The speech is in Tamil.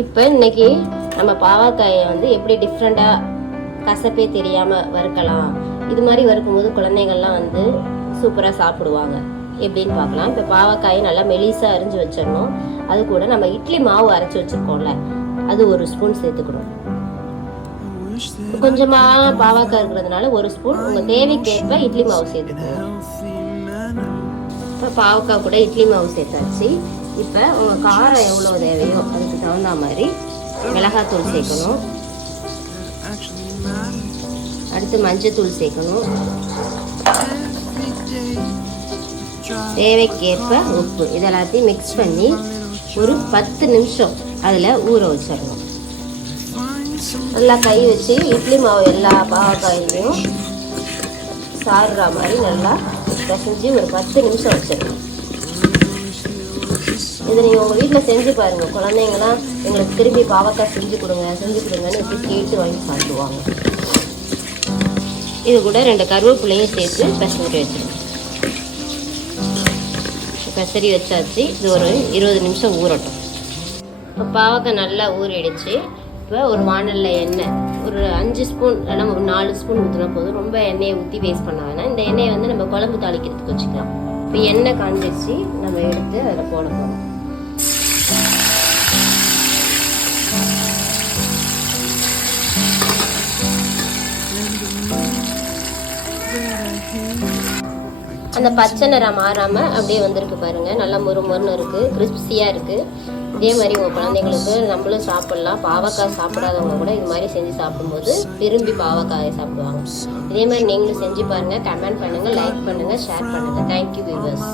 இப்போ இன்னைக்கு நம்ம பாவக்காயை வந்து எப்படி டிஃப்ரெண்ட்டாக கசப்பே தெரியாமல் வறுக்கலாம். இது மாதிரி வறுக்கும்போது குழந்தைங்கள்லாம் வந்து சூப்பராக சாப்பிடுவாங்க. எப்படின்னு பார்க்கலாம். இப்போ பாவக்காயை நல்லா மெலிசாக அரிஞ்சு வச்சிடணும். அது கூட நம்ம இட்லி மாவு அரைச்சி வச்சுருக்கோம்ல, அது 1 ஸ்பூன் சேர்த்துக்கணும். கொஞ்சமாக பாவக்காய் இருக்கிறதுனால 1 ஸ்பூன், உங்கள் தேவைக்கேற்ப இட்லி மாவு சேர்த்துக்கணும். இப்போ பாவக்காய் கூட இட்லி மாவு சேர்த்தாச்சு. இப்போ உங்கள் காரம் எவ்வளோ தேவையோ அதுக்கு தகுந்த மாதிரி மிளகாத்தூள் சேர்க்கணும். அடுத்து மஞ்சத்தூள் சேர்க்கணும். தேவைக்கேற்ப உப்பு. இதெல்லாத்தையும் மிக்ஸ் பண்ணி ஒரு 10 நிமிஷம் அதில் ஊற வச்சிடணும். நல்லா கை வச்சு இட்லி மாவு எல்லா பாவக்காயிலையும் சாறுற மாதிரி நல்லா பிசைஞ்சு ஒரு 10 நிமிஷம் வச்சிடணும். இதை நீங்கள் உங்கள் வீட்டில் செஞ்சு பாருங்கள். குழந்தைங்களாம் எங்களுக்கு திரும்பி பாவக்காய் செஞ்சு கொடுங்கன்னு இப்படி கேட்டு வாங்கி சாப்பிடுவாங்க. இது கூட 2 கருவேப்பிலையும் சேர்த்து பெசரி வச்சிருங்க. பெசரி வச்சாச்சு. இது ஒரு 20 நிமிஷம் ஊறட்டும். இப்போ பாவக்காய் நல்லா ஊறிடுச்சு. இப்போ ஒரு வானலில் எண்ணெய் ஒரு 5 ஸ்பூன் இல்லைனா 4 ஸ்பூன் ஊற்றினா போதும். ரொம்ப எண்ணெயை ஊற்றி வேஸ்ட் பண்ண வேணாம். இந்த எண்ணெயை வந்து நம்ம குழம்பு தாளிக்கிறதுக்கு வச்சுக்கலாம். இப்போ எண்ணெய் காஞ்சிடுச்சு. நம்ம எடுத்து அதில் போட போகிறோம். அந்த பச்சை நிறம் மாறாமல் அப்படியே வந்திருக்கு பாருங்கள். நல்லா மொறுமொறுன்னு இருக்குது, கிறிஸ்பியாக இருக்குது. இதே மாதிரி உங்கள் குழந்தைங்களுக்கு நம்மளும் சாப்பிட்லாம். பாவக்காய் சாப்பிடாதவங்க கூட இது மாதிரி செஞ்சு சாப்பிடும்போது விரும்பி பாவக்காயை சாப்பிடுவாங்க. இதே மாதிரி நீங்களும் செஞ்சு பாருங்கள். கமெண்ட் பண்ணுங்கள், லைக் பண்ணுங்கள், ஷேர் பண்ணுங்கள். Thank you viewers.